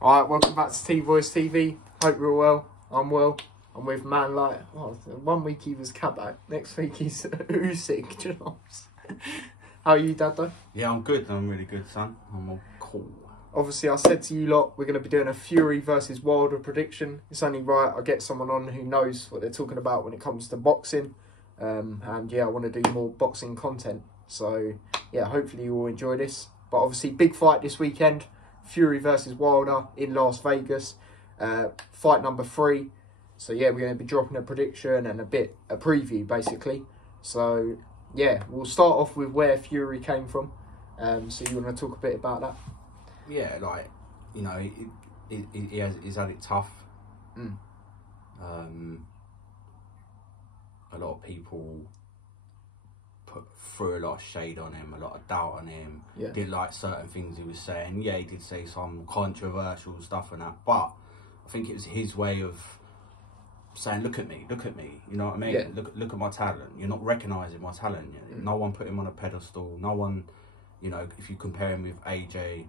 Alright, welcome back to T-Boys TV. Hope you're well. I'm well. I'm with man like, oh, 1 week he was Kabak, next week he's Usyk. Do you know what I'm saying? How are you, Dad, though? Yeah, I'm good. I'm really good, son. I'm all cool. Obviously, I said to you lot, we're going to be doing a Fury versus Wilder prediction. It's only right I get someone on who knows what they're talking about when it comes to boxing. And yeah, I want to do more boxing content. So yeah, hopefully you all enjoy this. But obviously, big fight this weekend. Fury versus Wilder in Las Vegas. Fight number 3. So yeah, we're going to be dropping a prediction and a preview basically. So yeah, we'll start off with where Fury came from. So you want to talk a bit about that? Yeah, like, you know, he's had it tough. A lot of people threw a lot of shade on him, a lot of doubt on him. Yeah. Didn't like certain things he was saying. Yeah, he did say some controversial stuff and that, but I think it was his way of saying, look at me, you know what I mean? Yeah. Look at my talent. You're not recognising my talent. No one put him on a pedestal. No one, you know, if you compare him with AJ,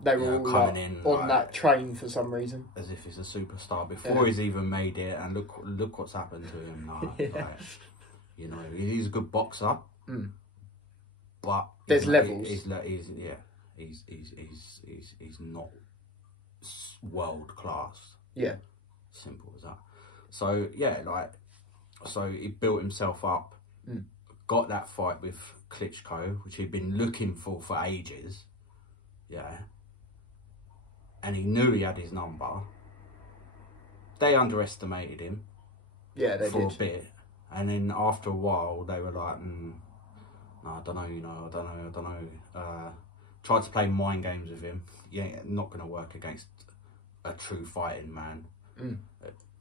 they were all coming like, in on like, that train for some reason, as if he's a superstar before he's even made it. And look what's happened to him now. Like, you know, he's a good boxer, but there's levels. He's not world class. Yeah, simple as that. So yeah, so he built himself up, got that fight with Klitschko, which he'd been looking for ages. Yeah. And he knew he had his number. They underestimated him. Yeah, they for did. a bit. And then after a while, they were like, no, I don't know, I don't know. Tried to play mind games with him. Yeah, not going to work against a true fighting man.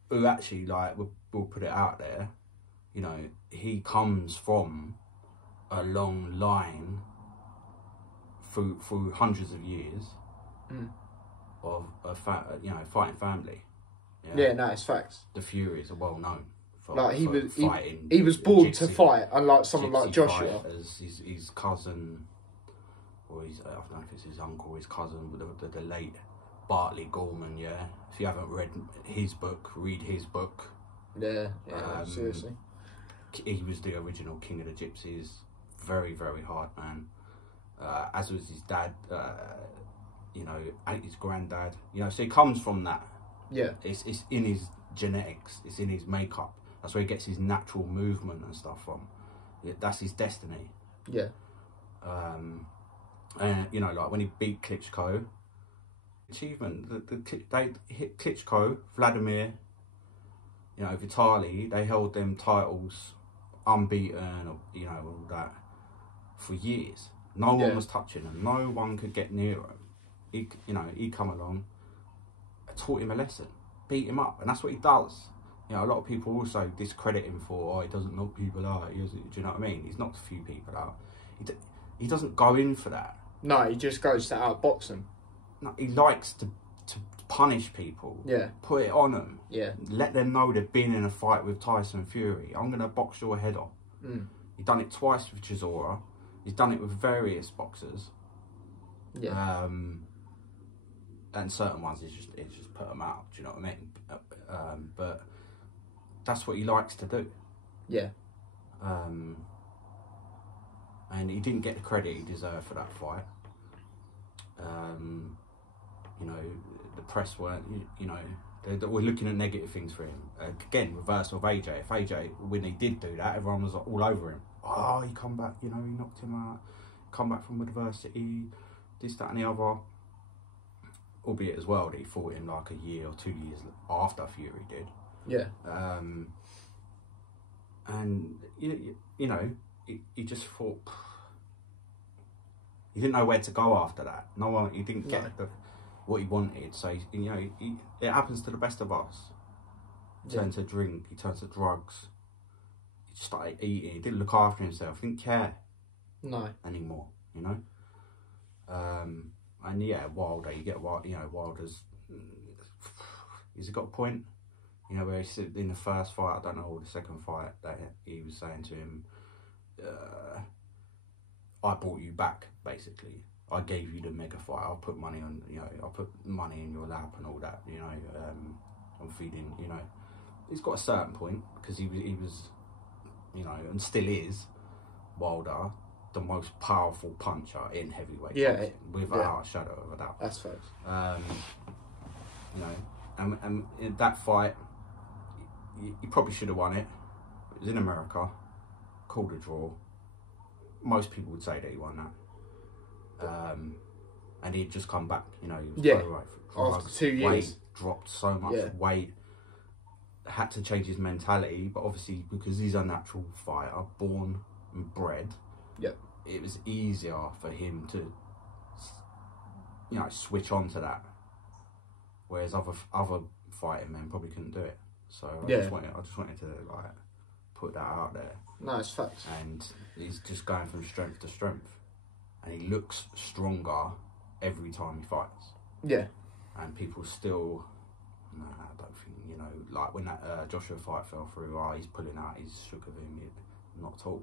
Who actually, like, we'll put it out there, you know, he comes from a long line through hundreds of years of fighting family. Yeah, no, it's facts. The Furies are well known for like he fighting. He was born to fight, unlike someone like Joshua. His cousin, or I don't know if it's his uncle, his cousin, the late Bartley Gorman. Yeah, if you haven't read his book, read his book. Yeah, seriously. He was the original King of the Gypsies. Very, very hard man. As was his dad, you know, and his granddad. You know, so he comes from that. Yeah. It's in his genetics. It's in his makeup. That's where he gets his natural movement and stuff from. Yeah, that's his destiny. Yeah. And you know, like when he beat Klitschko, achievement. They hit Klitschko, Vladimir, you know, Vitali. They held them titles unbeaten, or, you know, all that for years. No one was touching them. No one could get near him. He come along, taught him a lesson, beat him up, and that's what he does. You know, a lot of people also discredit him for, he doesn't knock people out. Do you know what I mean? He's knocked a few people out. He doesn't go in for that. No, he just goes to outbox them. No, he likes to punish people. Yeah. Put it on them. Yeah. Let them know they've been in a fight with Tyson Fury. I'm going to box your head off. He's done it twice with Chisora. He's done it with various boxers. Yeah. And certain ones, it's just put them out. Do you know what I mean? But that's what he likes to do. Yeah. And he didn't get the credit he deserved for that fight. You know, the press weren't, you know, they were looking at negative things for him. Again, reversal of AJ. If AJ, when he did do that, everyone was all over him. Oh, he come back, you know, he knocked him out. Come back from adversity, this, that and the other. Albeit as well that he fought him like a year or 2 years after Fury did. Yeah. And, you know, he just thought... He didn't know where to go after that. He didn't get what he wanted. So, you know, it happens to the best of us. He turned to drink, he turned to drugs. He just started eating, he didn't look after himself, he didn't care anymore, you know? And yeah, Wilder, you get Wilder's, he's got a point, you know, where he said in the first fight, I don't know, or the second fight, that he was saying to him, I brought you back, basically. I gave you the mega fight. I'll put money on, you know, I'll put money in your lap and all that, you know. I'm feeding, you know. He's got a certain point because he was, you know, and still is, Wilder, the most powerful puncher in heavyweight boxing, without a shadow of a doubt. That's fair. You know, and in that fight, he probably should have won it. It was in America, called a draw. Most people would say that he won that. And he'd just come back, you know, he was after 2 years. Weight dropped so much weight, had to change his mentality, but obviously because he's a natural fighter, born and bred, it was easier for him to, you know, switch on to that, whereas other fighting men probably couldn't do it. So I just wanted to like put that out there. No, it's facts. And he's just going from strength to strength, and he looks stronger every time he fights. Yeah. And people still, nah, I don't think, you know, like when that Joshua fight fell through, he's pulling out, he's shook of him, not at all.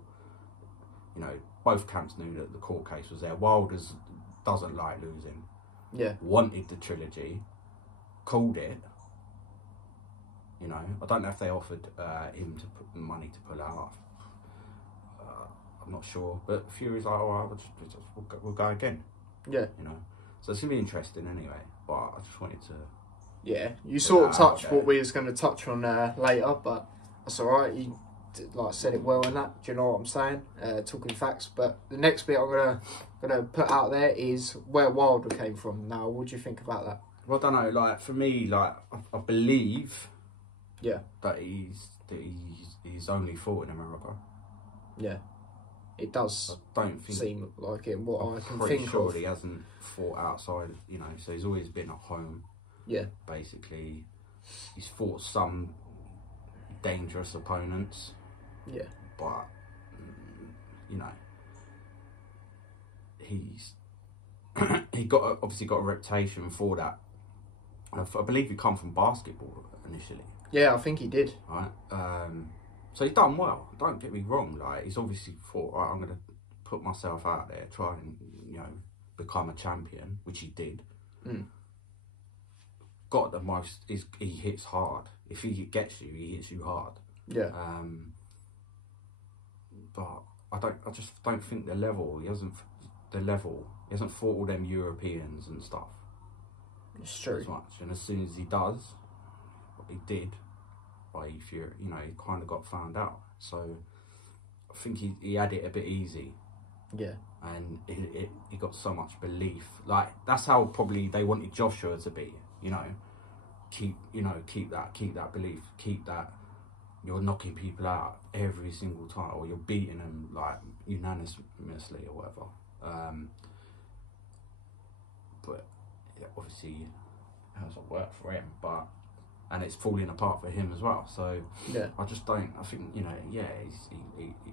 You know, both camps knew that the court case was there. Wilder's doesn't like losing. Yeah. Wanted the trilogy, called it. You know, I don't know if they offered him to put money to pull out. I'm not sure, but Fury's like, oh, we'll go again. Yeah. You know, so it's gonna be interesting anyway. But I just wanted to. Yeah, you sort of touched what we was going to touch on later, but that's all right. You like said it well and that. Do you know what I'm saying? Talking facts. But the next bit I'm gonna put out there is where Wilder came from. Now, what do you think about that? Well, I don't know. Like for me, like I believe. Yeah. That he's only fought in America. Yeah. It does. I don't think seem like it. What I can think of. He hasn't fought outside. You know, so he's always been at home. Yeah. Basically, he's fought some dangerous opponents. Yeah. But you know, he's he obviously got a reputation for that. I believe he come from basketball initially. Yeah, I think he did. Right. So he's done well. Don't get me wrong. Like he's obviously thought, right, I'm going to put myself out there, try and, you know, become a champion, which he did. Got the most. He hits hard. If he gets you, he hits you hard. Yeah. But I just don't think the level. He hasn't fought all them Europeans and stuff. It's true. As much, and as soon as he does, what he did. By Fury, you know, he kind of got found out. So I think he had it a bit easy. Yeah. And he got so much belief. Like that's how probably they wanted Joshua to be. You know, keep that belief, keep that you're knocking people out every single time, or you're beating them like unanimously or whatever. But yeah, obviously it hasn't worked for him, and it's falling apart for him as well. So yeah, I think, you know, yeah,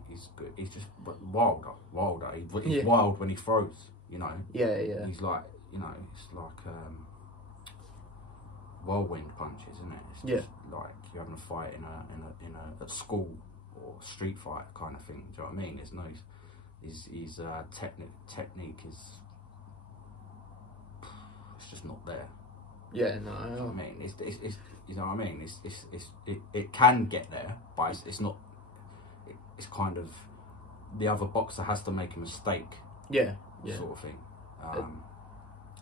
he's good. He's just Wilder. He's wild when he throws. You know. Yeah, yeah. He's like, you know, it's like whirlwind punches, isn't it? It's just like you're having a fight in a school or street fight kind of thing. Do you know what I mean? There's no his technique is it's just not there. Yeah, no. You know what I mean, it's you know what I mean. It can get there, but it's not. It's kind of the other boxer has to make a mistake. Yeah, yeah. Sort of thing.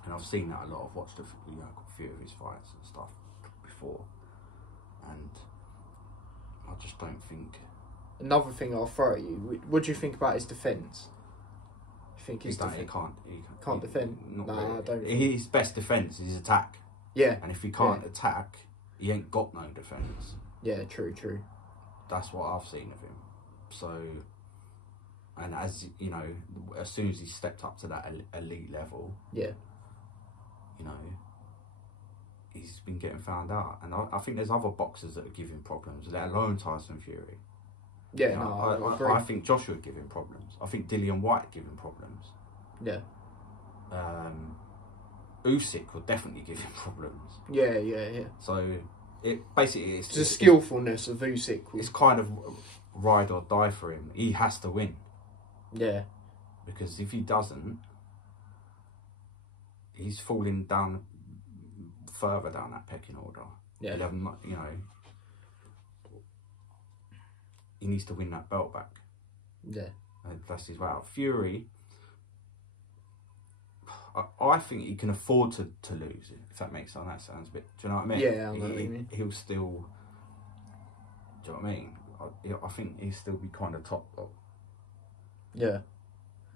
And I've seen that a lot. I've watched a few of his fights and stuff before, and I just don't think. Another thing I'll throw at you. What do you think about his defence? You think he can't defend? No, really. I don't. His best defence is his attack. Yeah. And if he can't attack, he ain't got no defence. Yeah, true. That's what I've seen of him. So, and as you know, as soon as he stepped up to that elite level, yeah, you know, he's been getting found out. And I think there's other boxers that are giving problems, let alone Tyson Fury. Yeah, you know, no, I agree. I think Joshua would give him problems. I think Dillian White give him problems. Yeah. Usyk will definitely give him problems. Yeah. So it basically it's the skillfulness of Usyk. It's kind of ride or die for him. He has to win. Yeah. Because if he doesn't, he's falling down further down that pecking order. Yeah. You know, he needs to win that belt back. Yeah. That's his way out. Fury, I think he can afford to lose it, if that makes sense. That sounds a bit, do you know what I mean? Yeah, I know what you mean. He'll still, do you know what I mean? I think he'll still be kind of top dog. Yeah.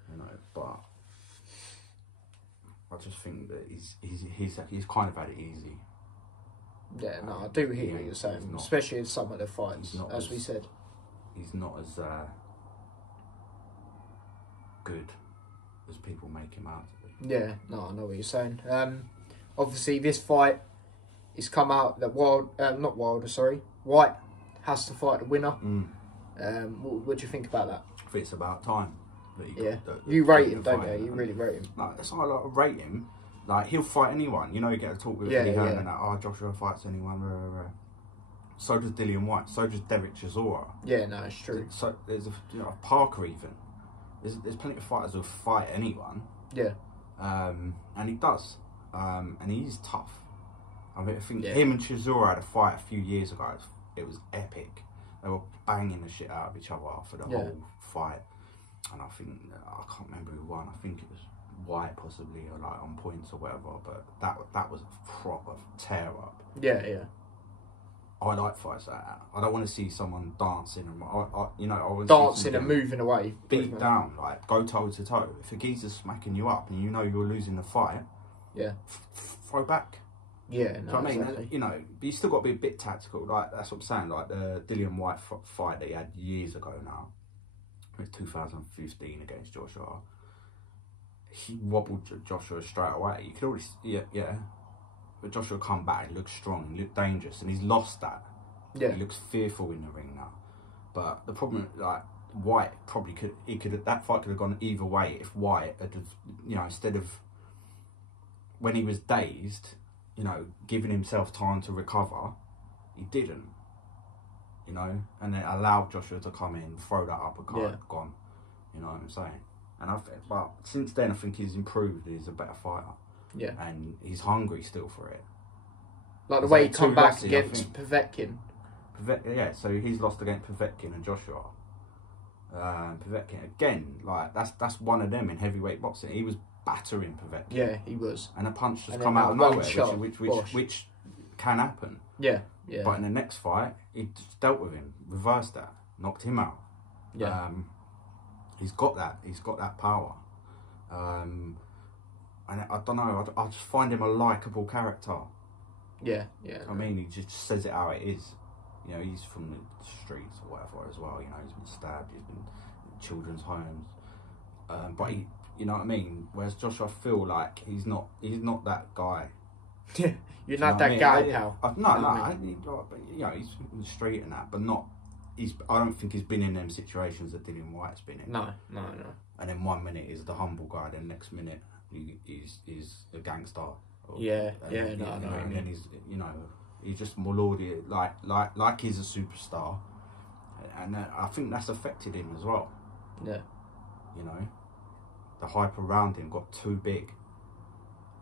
You know, but I just think that he's kind of had it easy. Yeah, no, I do hear what you're saying, especially in some of the fights, as we said. He's not as good as people make him out to be. Yeah, no, I know what you're saying. Obviously, this fight is come out that White has to fight the winner. What do you think about that? I think it's about time. You rate him, don't you? You really rate him. Like, that's why I like rate him. Like, he'll fight anyone. You know, you get to talk with Eddie Hearn and that, oh, Joshua fights anyone. Rah, rah, rah. So does Dillian White. So does Derek Chisora. Yeah, no, it's true. So there's Parker even. There's plenty of fighters who fight anyone. Yeah. And he does. And he's tough. I mean, I think him and Chisora had a fight a few years ago. It was epic. They were banging the shit out of each other for the whole fight. And I think, I can't remember who won. I think it was White possibly, or like on points or whatever. But that was a proper tear up. Yeah, yeah. I like fights like that. I don't want to see someone dancing and I want dancing and moving away, beat down, like go toe to toe. If a geezer's smacking you up and you know you're losing the fight, throw back. Yeah, no, I mean, exactly. you know, but you still got to be a bit tactical. Like that's what I'm saying. Like the Dillian White fight that he had years ago now, it was 2015 against Joshua. He wobbled Joshua straight away. You could already, but Joshua come back, he looks strong, he looked dangerous, and he's lost that. Yeah. He looks fearful in the ring now. But the problem, like, White probably that fight could have gone either way if White had, instead of, when he was dazed, giving himself time to recover, he didn't, and then allowed Joshua to come in, throw that uppercut, gone. You know what I'm saying? But since then, I think he's improved, he's a better fighter. Yeah. And he's hungry still for it. Like the way he come back against Povetkin. So he's lost against Povetkin and Joshua. Povetkin, again, like, that's one of them in heavyweight boxing. He was battering Povetkin. Yeah, he was. And a punch just come out of nowhere, which can happen. Yeah, yeah. But in the next fight, he just dealt with him, reversed that, knocked him out. Yeah. He's got that power. And I don't know, I just find him a likeable character. Yeah, yeah. I mean, he just says it how it is. He's from the streets or whatever as well. He's been stabbed, he's been in children's homes. But he, you know what I mean? Whereas Joshua, I feel like he's not that guy. Yeah, you're not that guy, pal. He's in the street and that, but not. I don't think he's been in them situations that Dillian White's been in. No. And then 1 minute he's the humble guy, then next minute he's a gangster. And then he's just more lordy, like he's a superstar, and I think that's affected him as well. Yeah. The hype around him got too big,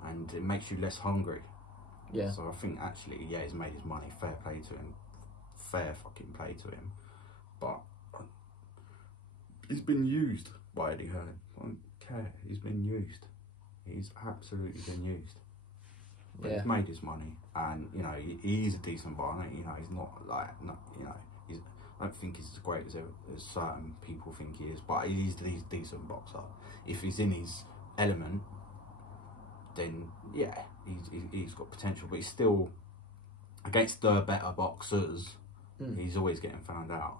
and it makes you less hungry. Yeah. So I think actually, he's made his money. Fair play to him. Fair fucking play to him. But he's been used by Eddie Hearn. I don't care. He's been used. He's absolutely been used. But he's made his money, and he's a decent fighter. He's not like I don't think he's as great as certain people think he is, but he's a decent boxer. If he's in his element, then he's got potential. But he's still against the better boxers. He's always getting found out.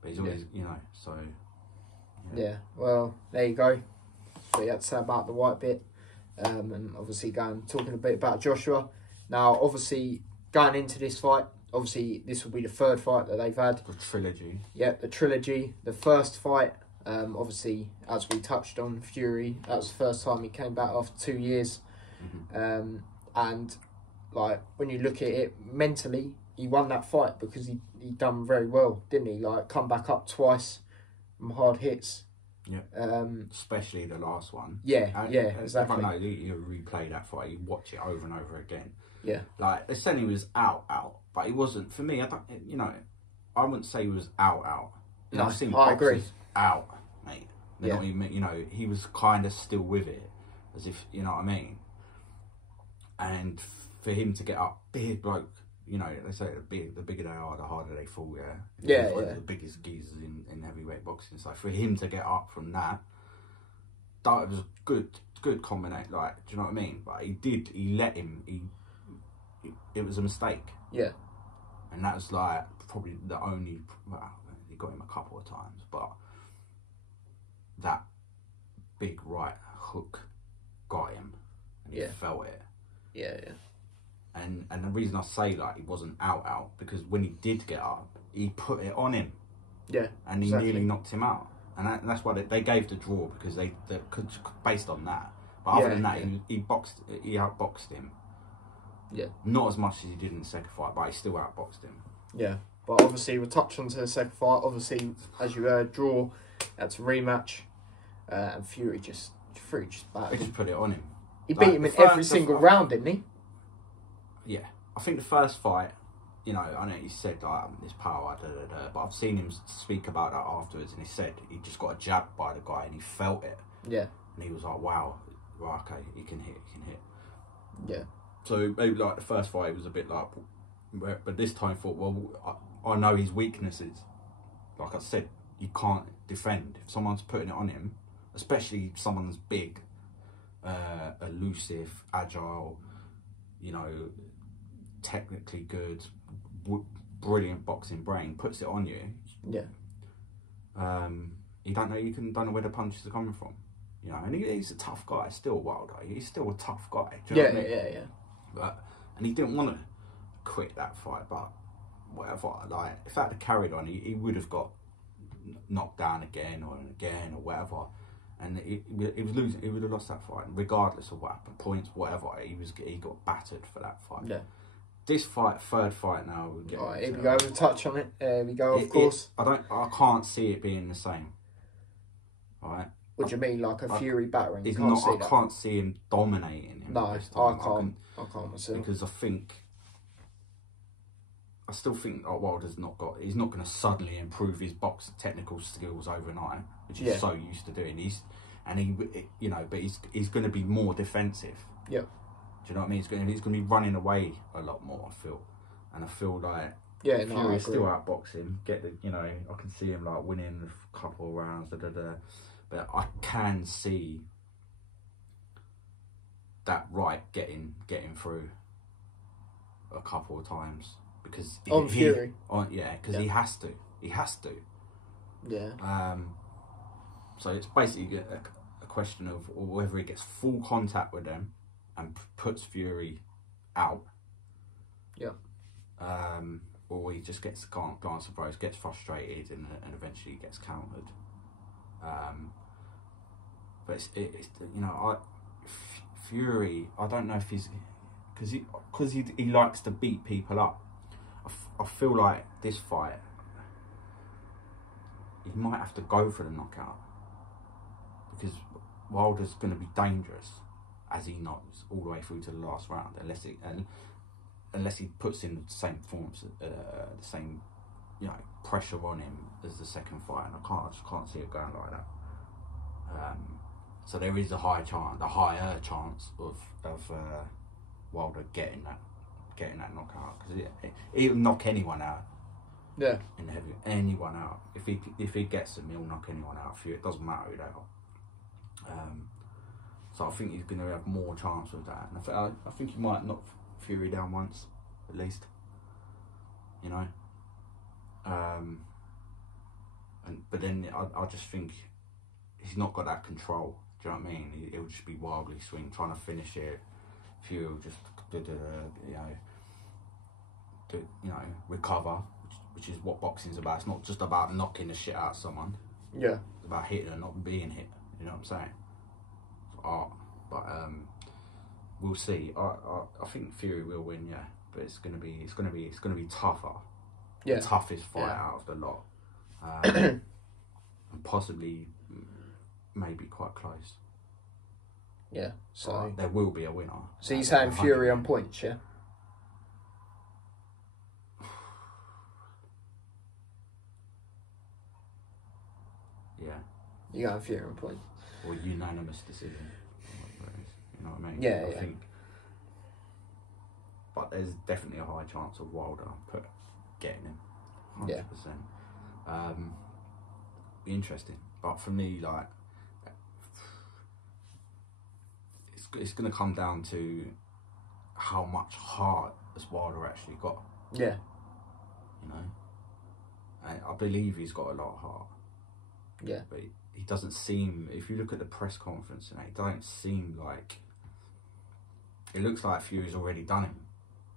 But he's always, so. Yeah. Well, there you go. So you had to say about the White bit. And obviously talking a bit about Joshua. Now, obviously, going into this fight, obviously this will be the third fight that they've had. The trilogy. Yeah, the trilogy. The first fight, obviously, as we touched on, Fury, that was the first time he came back after 2 years. Mm-hmm. And, like, when you look at it, mentally, he won that fight because he done very well, didn't he? Like, come back up twice from hard hits. Yeah. Especially the last one. Yeah, exactly. I know you replay that fight, you watch it over and over again. Yeah. Like, they said he was out, but he wasn't. For me, I wouldn't say he was out. No, I've seen I agree. boxers out, mate. They're not even, he was kind of still with it, as if, you know what I mean? And for him to get up, big bloke, they say the bigger they are, the harder they fall, Yeah. Like the biggest geezers in heavyweight boxing. So for him to get up from that was a good combination, like, do you know what I mean? But it was a mistake. Yeah. And that was like probably the only, he got him a couple of times, but that big right hook got him, and he felt it. Yeah. And the reason I say like he wasn't out because when he did get up, he put it on him. Yeah. And he nearly knocked him out. And that's why they gave the draw, because they based on that. But other than that, he outboxed him. Yeah. Not as much as he did in the second fight, but he still outboxed him. Yeah. But obviously, we'll touch on to the second fight. Obviously, as you heard, draw. That's a rematch. And Fury just battered They him. just put it on him. He beat him in every single round, didn't he? Yeah. I think the first fight, I know he said this power, but I've seen him speak about that afterwards, and he said he just got jabbed by the guy and he felt it. Yeah. And he was like, wow, right, okay, he can hit. Yeah. So maybe like the first fight was a bit like, but this time I thought, well, I know his weaknesses. Like I said, you can't defend. If someone's putting it on him, especially someone's big, elusive, agile, technically good, brilliant boxing brain, puts it on you. Yeah. You don't know where the punches are coming from. And he's a tough guy still, Wilder. He's still a tough guy. Do you know what I mean? Yeah. And he didn't want to quit that fight, but whatever. Like, if that had carried on, he would have got knocked down again or whatever. And he was losing. He would have lost that fight, regardless of what happened, points, whatever. He got battered for that fight. Yeah. This fight, third fight now. All right, here we go. We'll touch on it. Here we go. Of course. I can't see it being the same. All right. What do you mean, like a Fury battering? I can't see him dominating him. No, this time. I can't myself. Because I still think Wilder's he's not going to suddenly improve his box technical skills overnight, which he's so used to doing. But he's going to be more defensive. Yeah. Do you know what I mean? He's going to be running away a lot more, I feel. And I feel like Fury's still outboxing. I can see him like winning a couple of rounds, but I can see that right getting through a couple of times, because Fury. He has to. Yeah. So it's basically a question of whether he gets full contact with them and puts Fury out. Yeah. Or he just gets glance surprise, gets frustrated, and eventually gets countered. But Fury, I don't know if he's, because he likes to beat people up. I feel like this fight, he might have to go for the knockout, because Wilder's going to be dangerous, as he knows, all the way through to the last round, unless he puts in the same forms, the same pressure on him as the second fight, and I just can't see it going like that. So there is a higher chance of Wilder getting that knockout, because he'll knock anyone out. Yeah. In the heavy, anyone out. If he gets them, he'll knock anyone out. It doesn't matter who they are. So I think he's going to have more chance with that, and I think he might knock Fury down once, at least. But then I just think he's not got that control. Do you know what I mean? He'll just be wildly swing, trying to finish it. Fury will just recover, which is what boxing's about. It's not just about knocking the shit out of someone. Yeah. It's about hitting and not being hit. You know what I'm saying? It's art. But we'll see. I think Fury will win, yeah. But it's gonna be tougher. Yeah. The toughest fight out of the lot. And possibly may be quite close. Yeah, so there will be a winner. So you're saying Fury on points, yeah? Yeah. You're going Fury on points. Or unanimous decision. You know what I mean? Yeah, I think. But there's definitely a high chance of Wilder getting him. 100%. Yeah. Be interesting. But for me, like, it's going to come down to how much heart has Wilder actually got. Yeah. You know? And I believe he's got a lot of heart. Yeah. But he doesn't seem, if you look at the press conference, it don't seem like, it looks like Fury's already done him.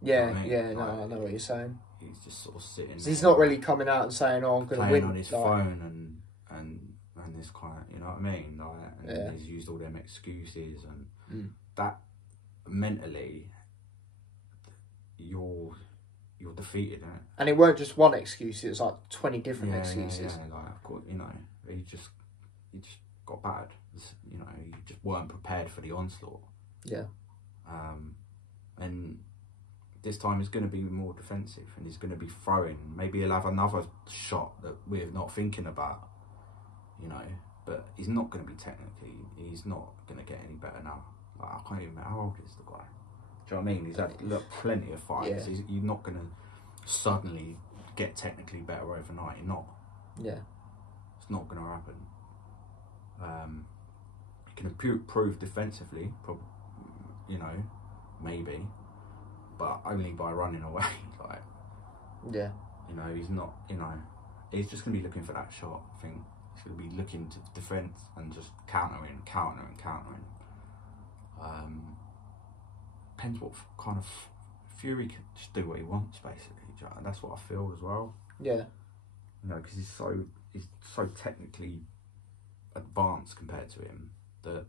Yeah, you know I mean? yeah, no, I know what you're saying. He's just sort of sitting. He's not really coming out and saying, "Oh, I'm going to win." On his phone and this kind of, you know what I mean? Like, and he's used all them excuses and that mentally, you're defeated, isn't it? And it weren't just one excuse; it was like 20 different excuses. Yeah, like, of course, you know, he just got battered. You know, he just weren't prepared for the onslaught. Yeah. And this time he's going to be more defensive and he's going to be throwing. Maybe he'll have another shot that we're not thinking about, you know. But he's not going to be technically. He's not going to get any better now. Like, I can't even remember how old is the guy. Do you know what I mean? He's had plenty of fights. Yeah. You're not going to suddenly get technically better overnight. You're not. Yeah. It's not going to happen. He can improve defensively, probably, you know, maybe, but only by running away. Like, yeah, you know, he's not. You know, he's just going to be looking for that shot. I think he's going to be looking to defend and just countering. Depends what kind of Fury can just do what he wants, basically. And that's what I feel as well. Yeah. You know, because he's so technically advanced compared to him that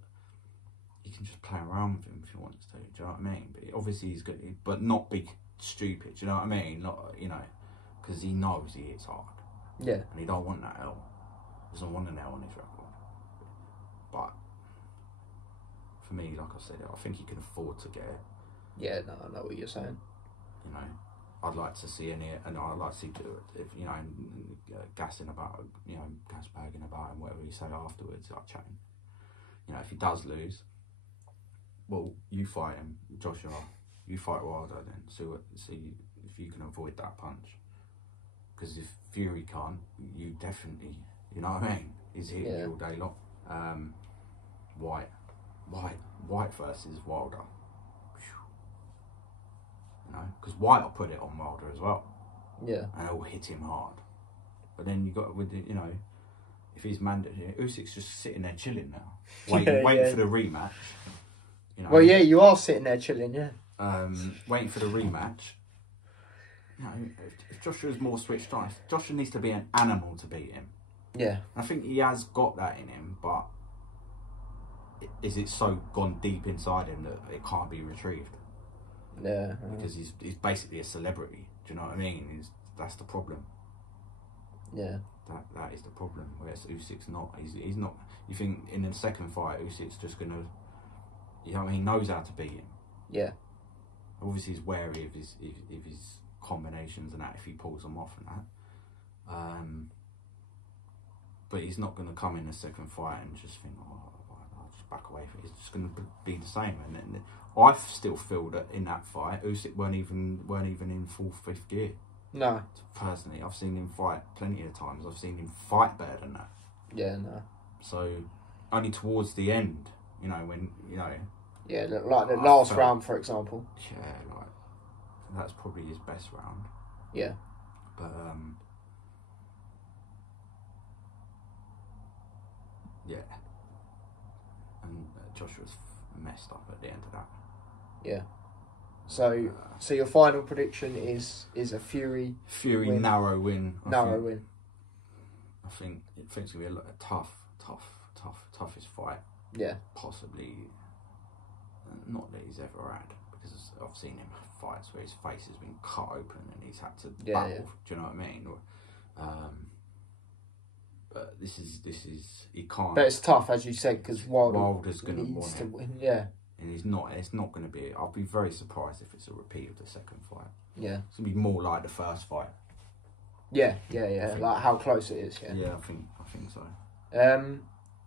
he can just play around with him if he wants to. Do you know what I mean? But obviously he's good, but not be stupid. Do you know what I mean? Not, you know, because he knows he hits hard. Yeah. And he don't want that L. He doesn't want an L on his record. But for me, like I said, I think he can afford to get it. Yeah, no, I know what you're saying. You know, I'd like to see any, and I'd like to see, if you know, gassing about, you know, gas-bagging about him, whatever you say afterwards, like chatting. You know, if he does lose, well, you fight him, Joshua. You fight Wilder, then see if you can avoid that punch. Because if Fury can't, you definitely, you know what I mean? He's hitting you all day long. White versus Wilder. You know, because White will put it on Wilder as well. Yeah. And it'll hit him hard. But then you got, with you know, if he's mandated, Usyk's just sitting there chilling now, waiting for the rematch. You know, well, yeah, you are sitting there chilling, yeah. Waiting for the rematch. You know, if Joshua's more switched on, Joshua needs to be an animal to beat him. Yeah. I think he has got that in him, but is it so gone deep inside him that it can't be retrieved? Yeah. Because he's basically a celebrity. Do you know what I mean? That's the problem. Yeah. That is the problem. Whereas Usyk's not. He's not. You think in the second fight, Usyk's just gonna. You know, he knows how to beat him. Yeah. Obviously, he's wary of his combinations and that if he pulls them off and that. But he's not going to come in the second fight and just think, oh, I'll just back away from it. It's just going to be the same. And then I still feel that in that fight, Usyk weren't even in full fifth gear. No. Personally, I've seen him fight plenty of times. I've seen him fight better than that. Yeah, no. So only towards the end, you know, when, you know. Yeah, like the last round, for example. Yeah, like, that's probably his best round. Yeah. But, yeah. And Joshua's messed up at the end of that. Yeah. So your final prediction is a Fury win. narrow win. I think it's going to be a toughest fight. Yeah. Possibly. Not that he's ever had, because I've seen him fights where his face has been cut open and he's had to battle. Yeah. Do you know what I mean? But this is he can't. But it's tough, as you said, because Wilder's going to needs to want it. win. Yeah. And he's not. It's not going to be. I'll be very surprised if it's a repeat of the second fight. Yeah. It's going to be more like the first fight. Yeah. Like how close it is. Yeah. Yeah, I think so.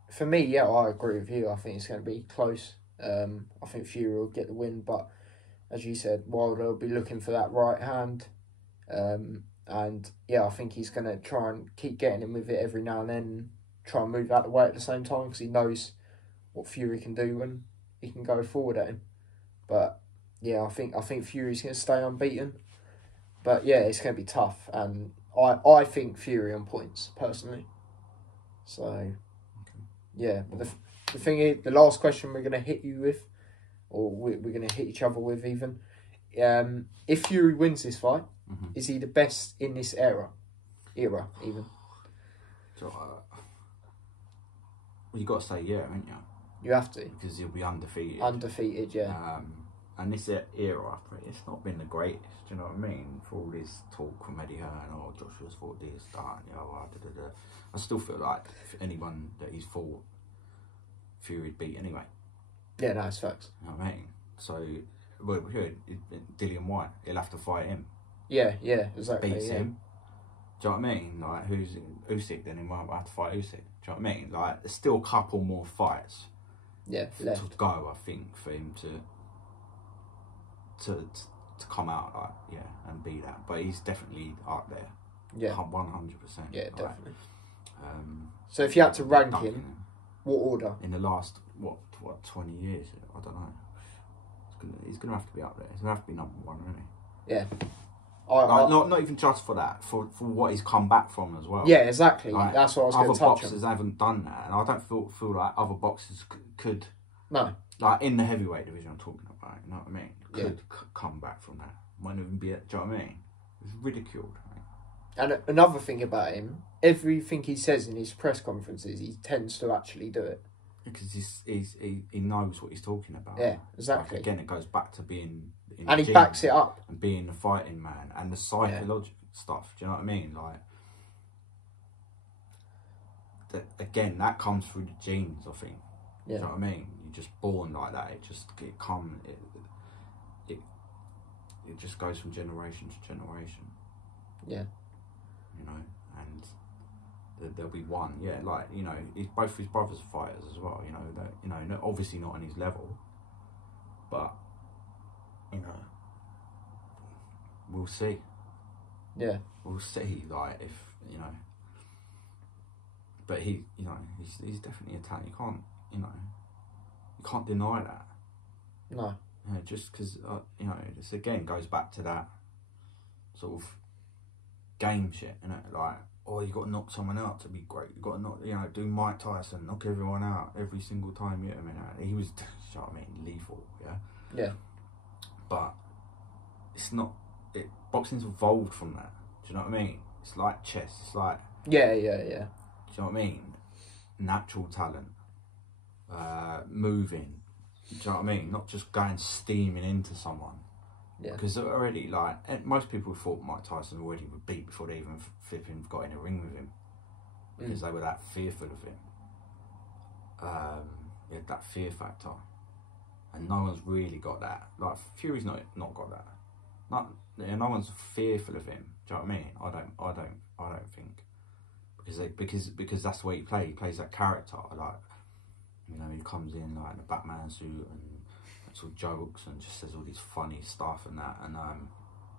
For me, yeah, I agree with you. I think it's going to be close. I think Fury will get the win, but as you said, Wilder will be looking for that right hand. And yeah, I think he's going to try and keep getting him with it every now and then, try and move out the way at the same time because he knows what Fury can do when he can go forward at him. But yeah, I think Fury's going to stay unbeaten. But yeah, it's going to be tough, and I think Fury on points personally. So yeah, but the thing is, the last question we're going to hit you with, or we're going to hit each other with even, if Fury wins this fight, is he the best in this era even? So, you got to say yeah, haven't you? You have to. Because he'll be undefeated. Undefeated, yeah. And this era, it's not been the greatest, do you know what I mean? For all this talk from Eddie Hearn, Joshua's fought this, that, I still feel like if anyone that he's fought, Fury'd beat anyway. Yeah, no, it's facts. You know what I mean? So, well, Dillian White, he'll have to fight him. Yeah, exactly. Beats him. Do you know what I mean? Like, who's Usyk, then he might have to fight Usyk. Do you know what I mean? Like, there's still a couple more fights. Yeah, to go, I think, for him to come out, and be that. But he's definitely up there. Yeah, 100%. Yeah, definitely. Like, so if you had to rank him, what order? In the last 20 years, I don't know. He's gonna have to be up there. He's gonna have to be number one, isn't he? Yeah. Not even just for that, for what he's come back from as well. Yeah, exactly. Like, that's what I was going to touch on. Other boxers haven't done that, and I don't feel like other boxers could. No. Like in the heavyweight division, I'm talking about. You know what I mean? Could Yeah. come back from that. Might even be. Do you know what I mean? It's ridiculed. And another thing about him, everything he says in his press conferences, he tends to actually do it. Because he knows what he's talking about. Yeah, exactly. Like, again, it goes back to being in and the he gym backs it up. and being a fighting man and the psychological stuff. Do you know what I mean? Like, again, that comes through the genes, I think. Yeah. Do you know what I mean? You're just born like that. It just goes from generation to generation. Yeah. You know, and there'll be one. Yeah, like, you know, both his brothers are fighters as well. You know, obviously not on his level, but you know, we'll see. Yeah. We'll see. Like, if you know, but he's definitely a talent. You can't deny that. No. You know, just because this again goes back to that sort of game shit, like, you got to knock someone out to be great. You got to knock, do Mike Tyson, knock everyone out every single time you hit him. He was, you know what I mean, lethal. Yeah. But it's not. Boxing's evolved from that. Do you know what I mean? It's like chess. It's like Yeah. Do you know what I mean? Natural talent, moving. Do you know what I mean? Not just going steaming into someone. Yeah. Because already, like, most people thought Mike Tyson already would beat before they even flipping got in a ring with him. Because they were that fearful of him. He had that fear factor. And no one's really got that. Like, Fury's not got that. No one's fearful of him. Do you know what I mean? I don't think. Because that's the way he plays. He plays that character. Like, he comes in like in a Batman suit and sort of jokes and just says all these funny stuff and that, and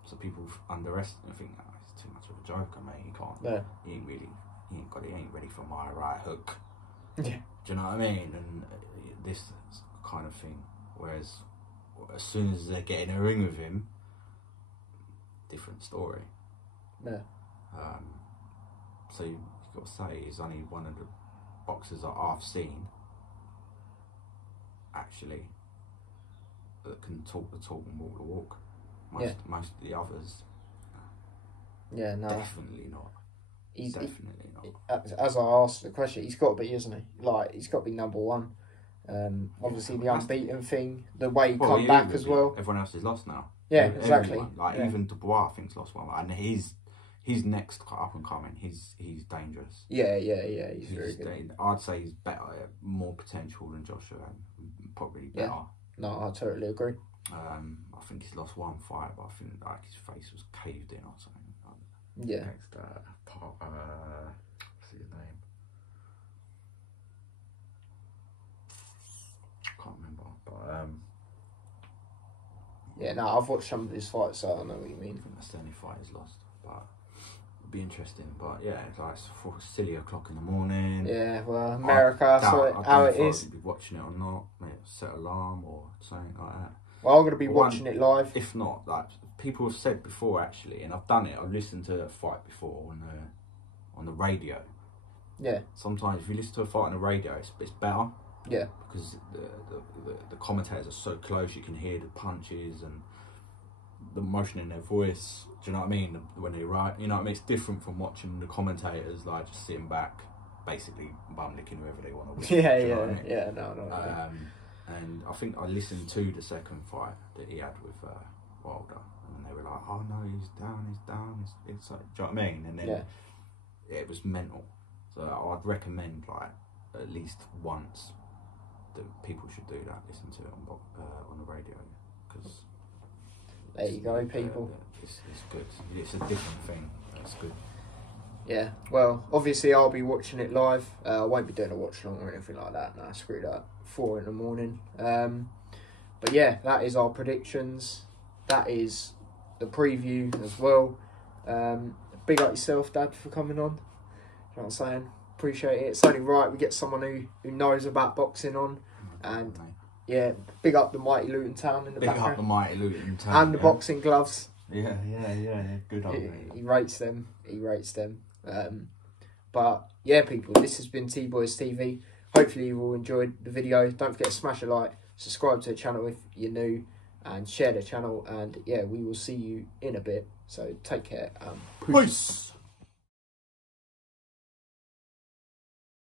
so people underestimate and think, he's too much of a joker, mate. He can't. Yeah. He ain't ready for my right hook. Yeah. Do you know what I mean? And this kind of thing. Whereas as soon as they get in a ring with him, different story. Yeah. So you've got to say he's only one of the boxers that I've seen actually that can talk the talk and walk the walk. Most of the others, definitely not. Definitely not. As I asked the question, he's got to be, isn't he? Like, he's got to be number one. Obviously, the unbeaten thing, the way he come back as well. Everyone else is lost now. Yeah, exactly. Everyone. Like, even Dubois, I think, lost one, and he's He's next up and coming. He's dangerous. Yeah. He's very good. I'd say he's better, more potential than Joshua. Probably better. Yeah. No, I totally agree. I think he's lost one fight, but I think like his face was caved in or something. Yeah. Next, what's his name? Can't remember, but yeah. No, I've watched some of his fights, so I know what you mean. I think that's the only fight he's lost, but it'll be interesting. But yeah, it's like it's silly o'clock in the morning. Yeah, well, America, so how it is. Be watching it or not, maybe set alarm or something like that. Well, I'm gonna be watching it live. If not, like people have said before, actually, and I've done it. I've listened to a fight before on the radio. Yeah. Sometimes if you listen to a fight on the radio, it's better. Yeah. Because the commentators are so close, you can hear the punches and the emotion in their voice. Do you know what I mean? When they write, you know what I mean? It's different from watching the commentators like just sitting back, basically bum licking whoever they want to win. Yeah. No. And I think I listened to the second fight that he had with Wilder, and they were like, "Oh no, he's down. It's like, do you know what I mean?" And then it was mental. So I'd recommend like at least once that people should do that. Listen to it on the radio, because there you go, people. It's good. It's a different thing. It's good. Yeah, well, obviously I'll be watching it live. I won't be doing a watch along or anything like that. Nah, screw that. 4 in the morning. But yeah, that is our predictions. That is the preview as well. Big up yourself, Dad, for coming on. You know what I'm saying? Appreciate it. It's only right we get someone who knows about boxing on. And yeah, big up the mighty Luton Town in the background. Big up the mighty Luton Town. And the boxing gloves. Yeah. Good on He rates them. But yeah, people, this has been T-Boys TV. Hopefully you all enjoyed the video. Don't forget to smash a like, subscribe to the channel if you're new, and share the channel. And yeah, we will see you in a bit. So take care. Peace.